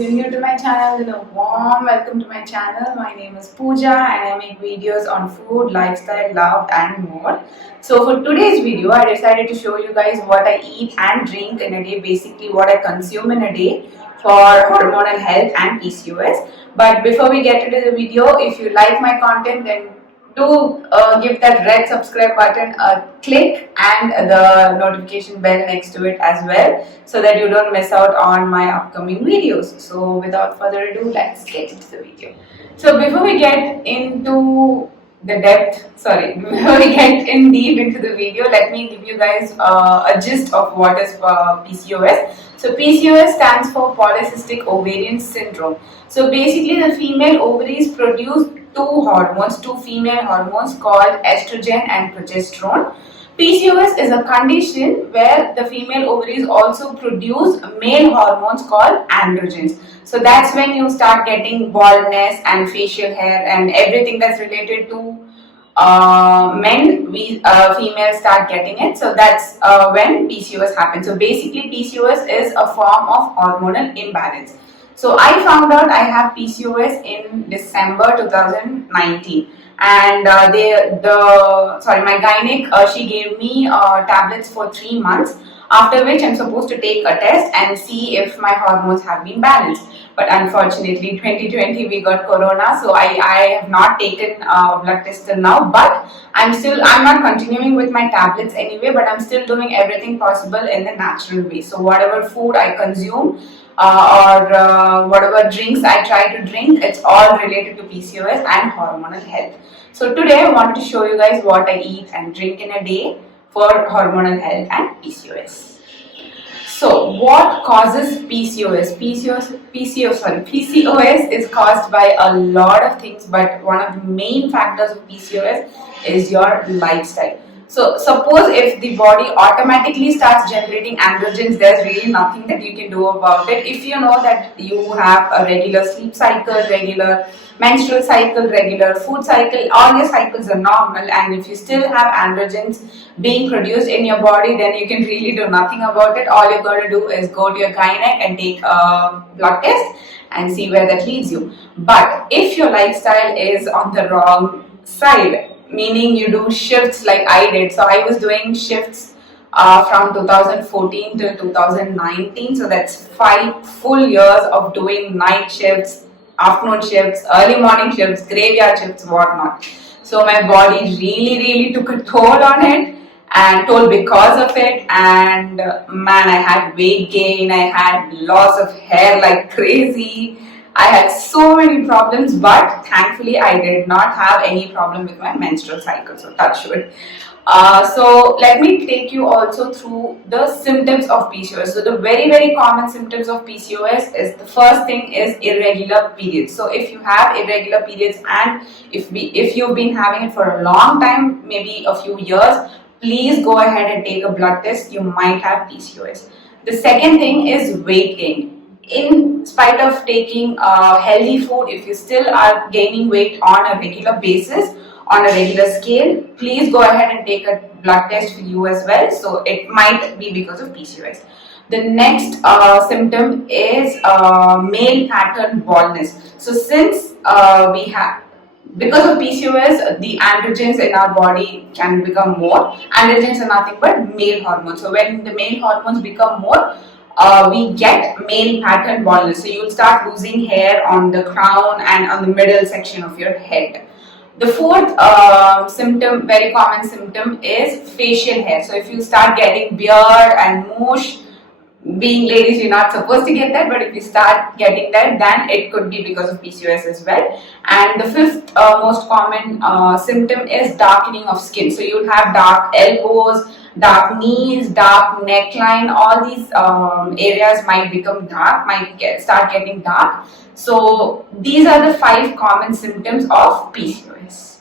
you're new to my channel, then a warm welcome to my channel. My name is Pooja and I make videos on food, lifestyle, love and more. So for today's video, I decided to show you guys what I eat and drink in a day, basically what I consume in a day for hormonal health and PCOS. But before we get into the video, if you like my content, then do give that red subscribe button a click and the notification bell next to it as well, so that you don't miss out on my upcoming videos. So without further ado, let's get into the video. So before we get into the before we get in deep into the video, let me give you guys a gist of what is PCOS. So PCOS stands for polycystic ovarian syndrome. So basically the female ovaries produce two female hormones called estrogen and progesterone. PCOS is a condition where the female ovaries also produce male hormones called androgens. So that's when you start getting baldness and facial hair and everything that's related to men. Females start getting it. So that's when PCOS happens. So basically PCOS is a form of hormonal imbalance. So I found out I have PCOS in December 2019, and my gynec, she gave me tablets for 3 months, after which I'm supposed to take a test and see if my hormones have been balanced. But unfortunately 2020 we got corona, so I have not taken blood test till now, but I'm not continuing with my tablets anyway, but I'm still doing everything possible in the natural way. So whatever food I consume, whatever drinks I try to drink, it's all related to PCOS and hormonal health. So today I wanted to show you guys what I eat and drink in a day for hormonal health and PCOS. So what causes PCOS? PCOS is caused by a lot of things, but one of the main factors of PCOS is your lifestyle. So suppose if the body automatically starts generating androgens, there's really nothing that you can do about it. If you know that you have a regular sleep cycle, regular menstrual cycle, regular food cycle, all your cycles are normal, and if you still have androgens being produced in your body, then you can really do nothing about it. All you're going to do is go to your gynec and take a blood test and see where that leads you. But if your lifestyle is on the wrong side, meaning you do shifts like I did. So I was doing shifts from 2014 to 2019. So that's 5 full years of doing night shifts, afternoon shifts, early morning shifts, graveyard shifts, whatnot. So my body really took a toll on it, and toll because of it. And man, I had weight gain, I had loss of hair like crazy. I had so many problems, but thankfully I did not have any problem with my menstrual cycle, so touch wood. So let me take you also through the symptoms of PCOS. So the very common symptoms of PCOS is, the first thing is irregular periods. So if you have irregular periods and if you've been having it for a long time, maybe a few years, please go ahead and take a blood test. You might have PCOS. The second thing is weight gain. In spite of taking healthy food, if you still are gaining weight on a regular basis, on a regular scale, please go ahead and take a blood test for you as well. So it might be because of PCOS. The next symptom is male pattern baldness. So since because of PCOS, the androgens in our body can become more. Androgens are nothing but male hormones. So when the male hormones become more, we get male pattern baldness. So you'll start losing hair on the crown and on the middle section of your head. The fourth symptom, very common symptom, is facial hair. So if you start getting beard and moosh, being ladies, you're not supposed to get that, but if you start getting that, then it could be because of PCOS as well. And the fifth most common symptom is darkening of skin. So you'll have dark elbows, dark knees, dark neckline. All these areas might become dark, start getting dark. So these are the 5 common symptoms of PCOS.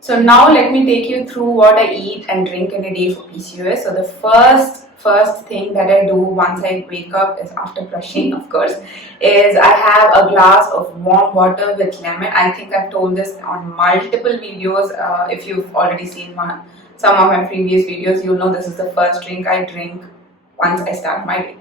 So now let me take you through what I eat and drink in a day for PCOS. So the first thing that I do once I wake up is, after brushing of course, is I have a glass of warm water with lemon. I think I've told this on multiple videos. If you've already seen some of my previous videos, you'll know this is the first drink I drink once I start my day.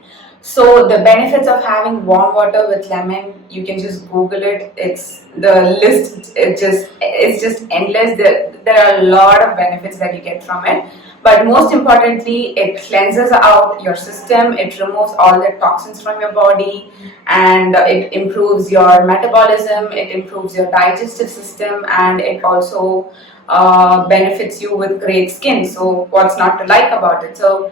So the benefits of having warm water with lemon, you can just Google it. It's the list. It's just endless. There are a lot of benefits that you get from it. But most importantly, it cleanses out your system. It removes all the toxins from your body, and it improves your metabolism. It improves your digestive system, and it also benefits you with great skin. So what's not to like about it? So,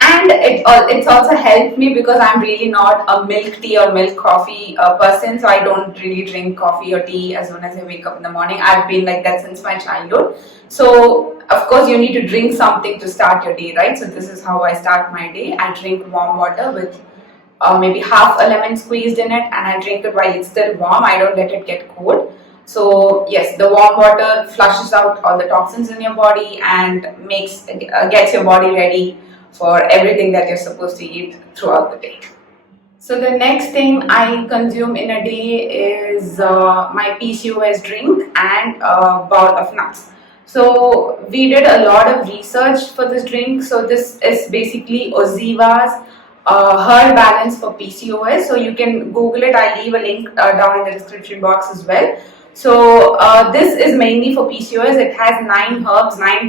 and it's also helped me because I'm really not a milk tea or milk coffee person, so I don't really drink coffee or tea as soon as I wake up in the morning. I've been like that since my childhood. So of course you need to drink something to start your day, right? So this is how I start my day. I drink warm water with maybe half a lemon squeezed in it, and I drink it while it's still warm. I don't let it get cold. So yes, the warm water flushes out all the toxins in your body and gets your body ready for everything that you're supposed to eat throughout the day. So the next thing I consume in a day is my PCOS drink and a bowl of nuts. So we did a lot of research for this drink. So this is basically Oziva's Her Balance for PCOS. So you can Google it. I'll leave a link down in the description box as well. So this is mainly for PCOS. It has 9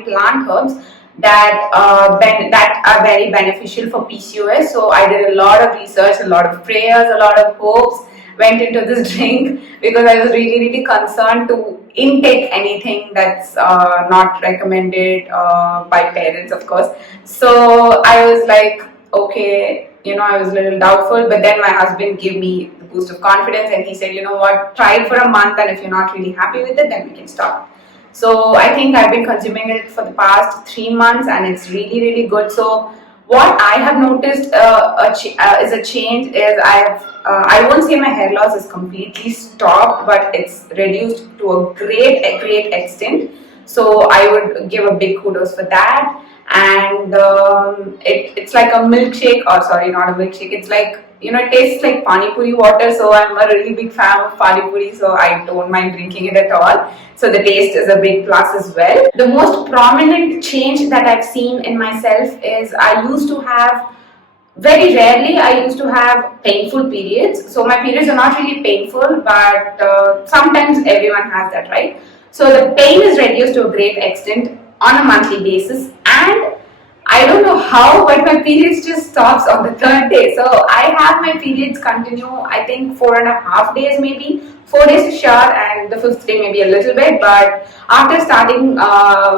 plant herbs that are very beneficial for PCOS. So I did a lot of research, a lot of prayers, a lot of hopes went into this drink because I was really concerned to intake anything that's not recommended by parents, of course. So I was like, okay, I was a little doubtful, but then my husband gave me the boost of confidence and he said, you know what, try it for a month, and if you're not really happy with it, then we can stop. So I think I've been consuming it for the past 3 months and it's really good. So what I have noticed is a change is I won't say my hair loss is completely stopped, but it's reduced to a great extent. So I would give a big kudos for that. And it's like a milkshake, or sorry, not a milkshake. It's like, it tastes like pani puri water. So I'm a really big fan of pani puri, so I don't mind drinking it at all. So the taste is a big plus as well. The most prominent change that I've seen in myself is I used to have, very rarely, I used to have painful periods. So my periods are not really painful, but sometimes everyone has that, right? So the pain is reduced to a great extent on a monthly basis, and I don't know how, but my periods just stops on the third day. So I have my periods continue, I think 4.5 days maybe, 4 days to sure, and the 5th day maybe a little bit. But after starting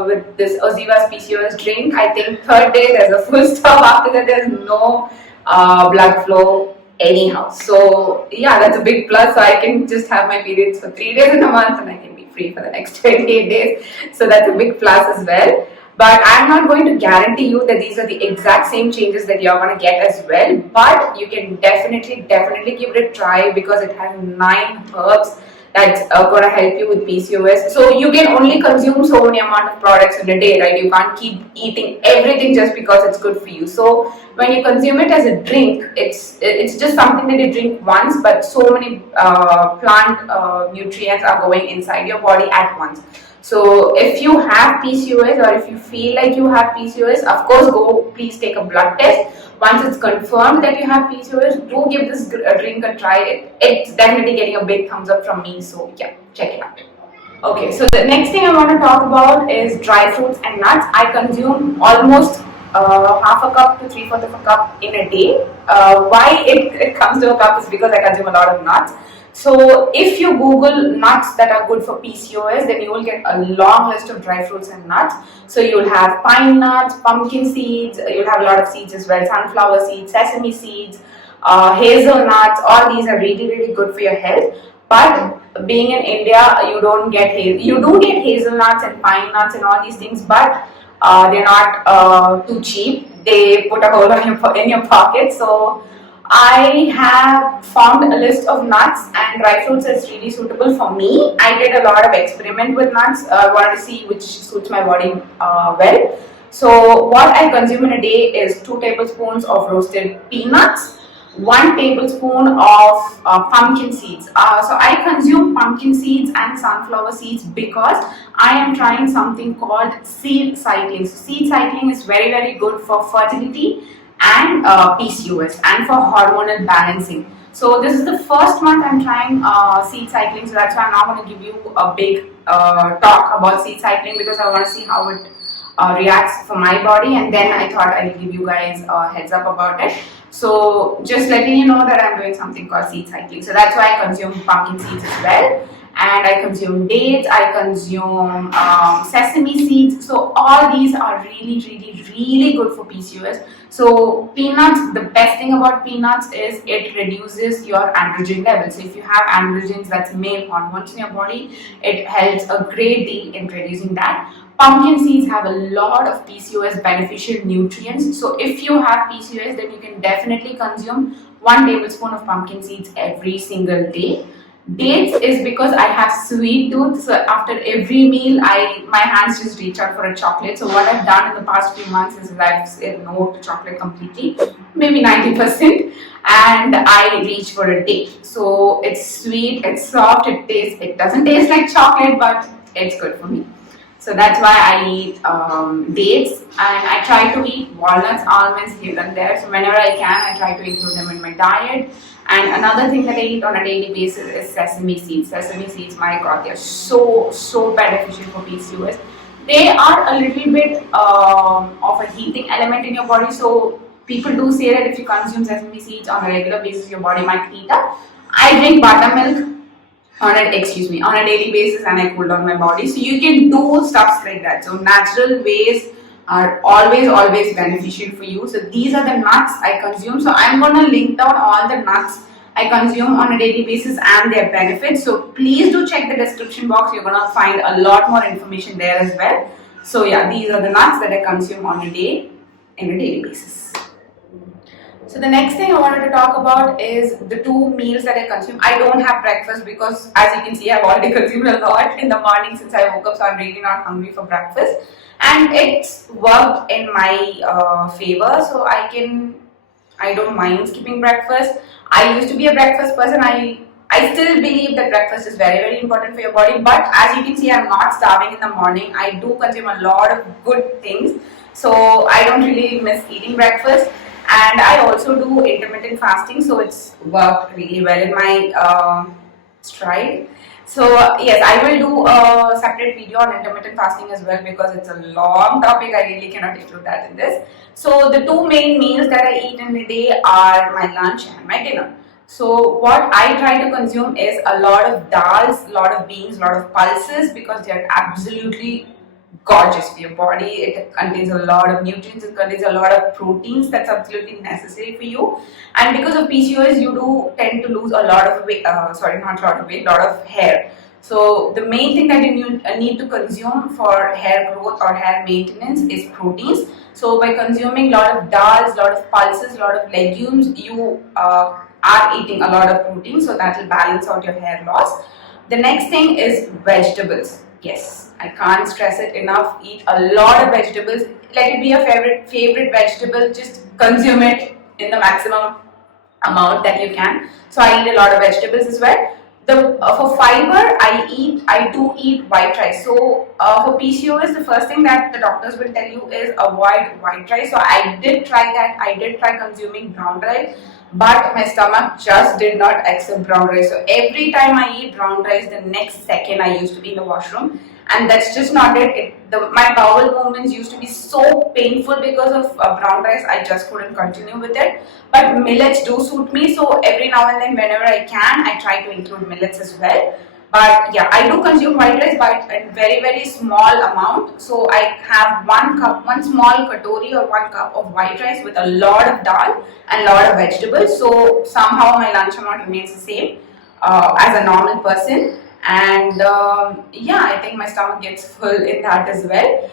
with this Oziva's PCOS drink, I think third day there's a full stop. After that there's no blood flow anyhow. So yeah, that's a big plus. So I can just have my periods for 3 days in a month and I can be free for the next 28 days. So that's a big plus as well. But I'm not going to guarantee you that these are the exact same changes that you're going to get as well. But you can definitely give it a try because it has 9 herbs that's going to help you with PCOS. So you can only consume so many amount of products in a day, right? You can't keep eating everything just because it's good for you. So when you consume it as a drink, it's just something that you drink once, but so many plant nutrients are going inside your body at once. So if you have PCOS or if you feel like you have PCOS, of course please take a blood test. Once it's confirmed that you have PCOS, do give this drink a try. It's definitely getting a big thumbs up from me, so yeah, check it out. Okay, so the next thing I want to talk about is dry fruits and nuts. I consume almost half a cup to 3/4 of a cup in a day. Why it comes to a cup is because I consume a lot of nuts. So if you Google nuts that are good for PCOS, then you will get a long list of dry fruits and nuts. So you'll have pine nuts, pumpkin seeds, you'll have a lot of seeds as well, sunflower seeds, sesame seeds, hazelnuts. All these are really good for your health. But being in India, you do get hazelnuts and pine nuts and all these things, but they're not too cheap. They put a hole in your pocket. So I have found a list of nuts and dry fruits that's really suitable for me. I did a lot of experiment with nuts. I wanted to see which suits my body well. So what I consume in a day is 2 tablespoons of roasted peanuts, 1 tablespoon of pumpkin seeds. So I consume pumpkin seeds and sunflower seeds because I am trying something called seed cycling. So seed cycling is very good for fertility and PCOS, and for hormonal balancing. So this is the first month I'm trying seed cycling, so that's why I'm not going to give you a big talk about seed cycling, because I want to see how it reacts for my body, and then I thought I'll give you guys a heads up about it. So just letting you know that I'm doing something called seed cycling. So that's why I consume pumpkin seeds as well, and I consume dates, I consume sesame seeds. So all these are really good for PCOS. So peanuts, the best thing about peanuts is it reduces your androgen levels. So if you have androgens, that's male hormones in your body, it helps a great deal in reducing that. Pumpkin seeds have a lot of PCOS beneficial nutrients. So if you have PCOS, then you can definitely consume 1 tablespoon of pumpkin seeds every single day. Dates is because I have sweet tooth, so after every meal my hands just reach out for a chocolate. So what I've done in the past few months is I've said no to chocolate completely, maybe 90%, and I reach for a date. So it's sweet, it's soft, it doesn't taste like chocolate, but it's good for me. So that's why I eat dates, and I try to eat walnuts, almonds here and there. So whenever I can, I try to include them in my diet. And another thing that I eat on a daily basis is sesame seeds. Sesame seeds, my God, they're so beneficial for PCOS. They are a little bit of a heating element in your body. So people do say that if you consume sesame seeds on a regular basis, your body might heat up. I drink buttermilk on a daily basis, and I cool down my body. So you can do stuff like that. So natural ways are always beneficial for you. So these are the nuts I consume. So I'm gonna link down all the nuts I consume on a daily basis and their benefits. So please do check the description box. You're gonna find a lot more information there as well. So yeah, these are the nuts that I consume on a daily basis. So the next thing I wanted to talk about is the 2 meals that I consume. I don't have breakfast because, as you can see, I've already consumed a lot in the morning since I woke up, so I'm really not hungry for breakfast. And it's worked in my favor, so I don't mind skipping breakfast. I used to be a breakfast person. I still believe that breakfast is very important for your body, but as you can see, I'm not starving in the morning. I do consume a lot of good things, so I don't really miss eating breakfast. And I also do intermittent fasting, so it's worked really well in my stride. So yes, I will do a separate video on intermittent fasting as well, because it's a long topic. I really cannot include that in this. So the 2 main meals that I eat in a day are my lunch and my dinner. So what I try to consume is a lot of dals, a lot of beans, a lot of pulses, because they are absolutely gorgeous for your body. It contains a lot of nutrients, it contains a lot of proteins that's absolutely necessary for you. And because of PCOS, you do tend to lose a lot of weight, lot of hair. So the main thing that you need to consume for hair growth or hair maintenance is proteins. So by consuming a lot of dals, a lot of pulses, a lot of legumes, you are eating a lot of protein, so that will balance out your hair loss. The next thing is vegetables. Yes, I can't stress it enough. Eat a lot of vegetables. Let it be your favorite vegetable. Just consume it in the maximum amount that you can. So I eat a lot of vegetables as well. For fiber, I do eat white rice. So for PCOS, the first thing that the doctors will tell you is avoid white rice. So I did try that. I did try consuming brown rice, but my stomach just did not accept brown rice. So every time I eat brown rice, the next second I used to be in the washroom, and that's just not it. My bowel movements used to be so painful because of brown rice. I just couldn't continue with it. But millets do suit me, so every now and then, whenever I can, I try to include millets as well. But yeah, I do consume white rice, but in very small amount. So I have one small katori or 1 cup of white rice with a lot of dal and a lot of vegetables. So somehow my lunch amount remains the same as a normal person. And yeah, I think my stomach gets full in that as well.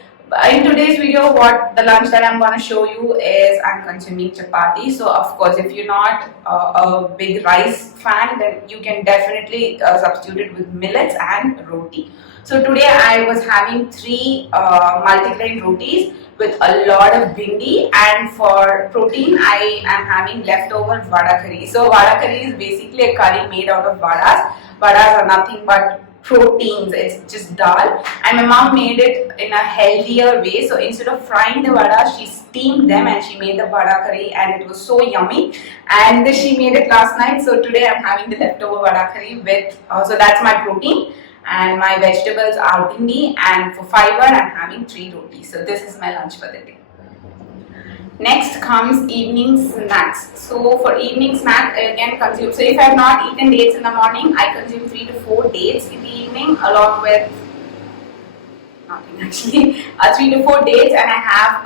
In today's video, what the lunch that I'm going to show you is I'm consuming chapati. So of course, if you're not a big rice fan, then you can definitely substitute it with millets and roti. So today I was having 3 multigrain rotis with a lot of bhindi, and for protein I am having leftover vada curry. So vada curry is basically a curry made out of vadas. Vadas are nothing but proteins. It's just dal, and my mom made it in a healthier way. So instead of frying the vada, she steamed them and she made the vada curry, and it was so yummy. And she made it last night, so today I'm having the leftover vada curry with. So that's my protein, and my vegetables are bhindi, and for fiber I'm having 3 rotis. So this is my lunch for the day. Next comes evening snacks. So for evening snack, I again consume. So if I have not eaten dates in the morning, I consume 3 to 4 dates in the evening, along with nothing actually, 3 to 4 dates, and I have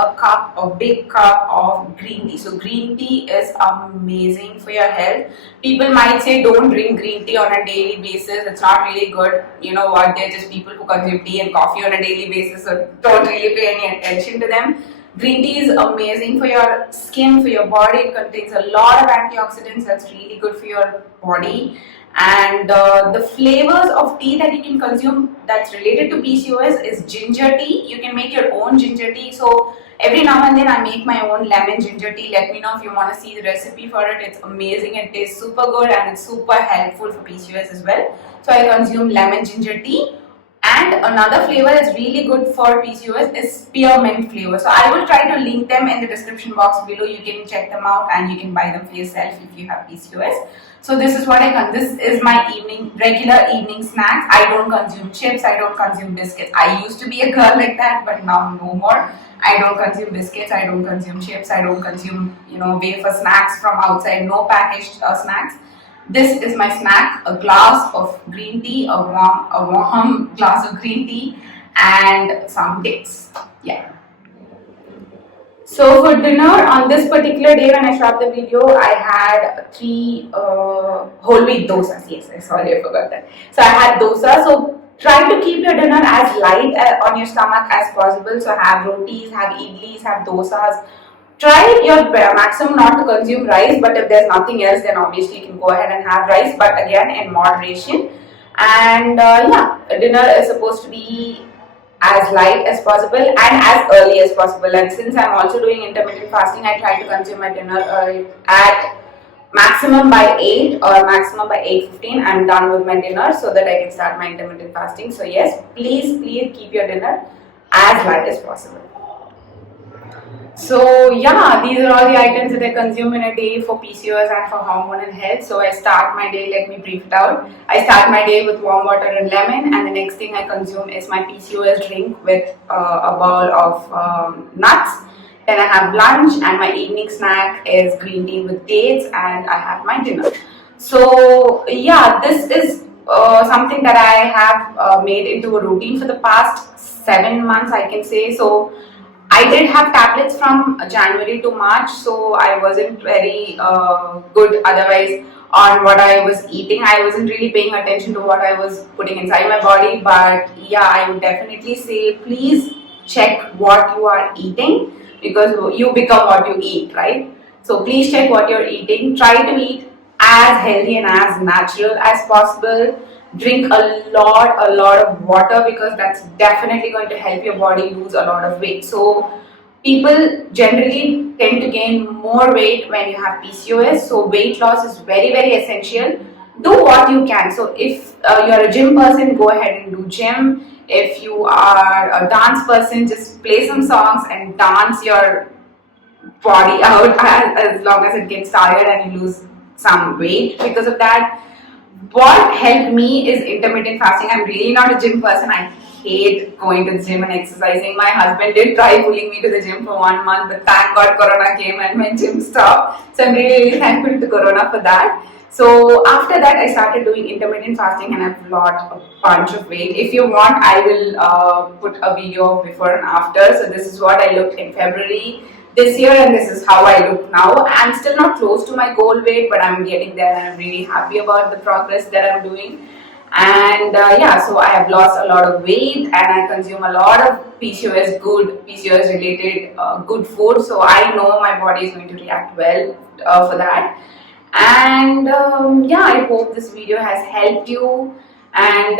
a big cup of green tea. So green tea is amazing for your health. People might say don't drink green tea on a daily basis. It's not really good. You know what? They're just people who consume tea and coffee on a daily basis, so don't really pay any attention to them. Green tea is amazing for your skin, for your body. It contains a lot of antioxidants that's really good for your body. And the flavors of tea that you can consume that's related to PCOS is ginger tea. You can make your own ginger tea. So every now and then I make my own lemon ginger tea. Let me know if you want to see the recipe for it. It's amazing. It tastes super good and it's super helpful for PCOS as well. So I consume lemon ginger tea. And another flavor that's really good for PCOS is spearmint flavor. So I will try to link them in the description box below. You can check them out and you can buy them for yourself if you have PCOS. So this is what I consume. This is my regular evening snacks. I don't consume chips. I don't consume biscuits. I used to be a girl like that, but now no more. I don't consume biscuits. I don't consume chips. I don't consume wafer snacks from outside. No packaged snacks. This is my snack: a glass of green tea, a warm glass of green tea, and some dates. Yeah. So for dinner on this particular day when I shot the video, I had 3 whole wheat dosas. Yes, sorry, I forgot that. So I had dosa. So try to keep your dinner as light on your stomach as possible. So have rotis, have idlis, have dosas. Try your maximum not to consume rice, but if there's nothing else, then obviously you can go ahead and have rice, but again in moderation. And dinner is supposed to be as light as possible and as early as possible. And since I'm also doing intermittent fasting, I try to consume my dinner at maximum by 8 or maximum by 8:15. I'm done with my dinner so that I can start my intermittent fasting. So yes, please keep your dinner as light as possible. So yeah, these are all the items that I consume in a day for PCOS and for hormonal health. So I start my day, let me brief it out. I start my day with warm water and lemon, and the next thing I consume is my PCOS drink with a bowl of nuts. Then I have lunch, and my evening snack is green tea with dates, and I have my dinner. So yeah, this is something that I have made into a routine for the past 7 months, I can say. So I did have tablets from January to March, so I wasn't very good otherwise on what I was eating. I wasn't really paying attention to what I was putting inside my body, but yeah, I would definitely say please check what you are eating, because you become what you eat, right? So please check what you're eating. Try to eat as healthy and as natural as possible. Drink a lot of water, because that's definitely going to help your body lose a lot of weight. So people generally tend to gain more weight when you have PCOS. So weight loss is very essential. Do what you can. So if you're a gym person, go ahead and do gym. If you are a dance person, just play some songs and dance your body out as long as it gets tired and you lose some weight because of that. What helped me is intermittent fasting. I'm really not a gym person. I hate going to the gym and exercising. My husband did try pulling me to the gym for 1 month, but thank God Corona came and my gym stopped. So I'm really thankful to Corona for that. So after that, I started doing intermittent fasting and I've lost a bunch of weight. If you want, I will put a video of before and after. So this is what I looked in February this year, and this is how I look now. I'm still not close to my goal weight, but I'm getting there and I'm really happy about the progress that I'm doing. And so I have lost a lot of weight and I consume a lot of PCOS related good food. So I know my body is going to react well for that. And I hope this video has helped you. And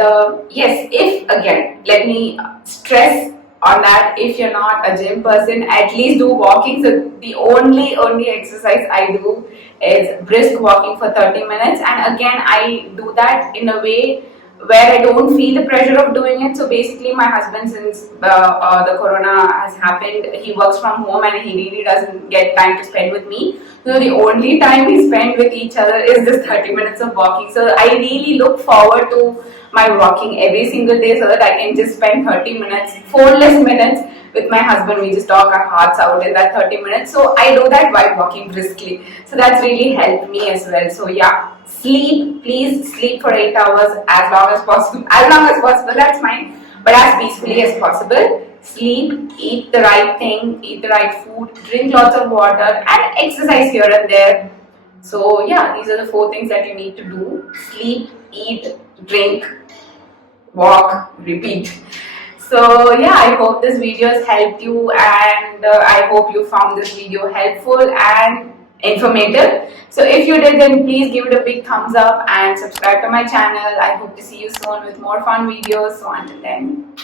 yes, if again, let me stress on that, if you're not a gym person, at least do walking. So the only exercise I do is brisk walking for 30 minutes, and again I do that in a way where I don't feel the pressure of doing it. So basically, my husband, since the corona has happened, he works from home and he really doesn't get time to spend with me. So the only time we spend with each other is this 30 minutes of walking. So I really look forward to my walking every single day so that I can just spend 30 minutes, 4 less minutes with my husband. We just talk our hearts out in that 30 minutes. So I do that while walking briskly. So that's really helped me as well. So yeah, sleep, please sleep for 8 hours as long as possible. As long as possible, that's fine. But as peacefully as possible. Sleep, eat the right thing, eat the right food, drink lots of water, and exercise here and there. So yeah, these are the 4 things that you need to do: sleep, eat, drink, walk, repeat. So yeah, I hope this video has helped you, and I hope you found this video helpful and informative. So if you did, then please give it a big thumbs up and subscribe to my channel. I hope to see you soon with more fun videos. So until then.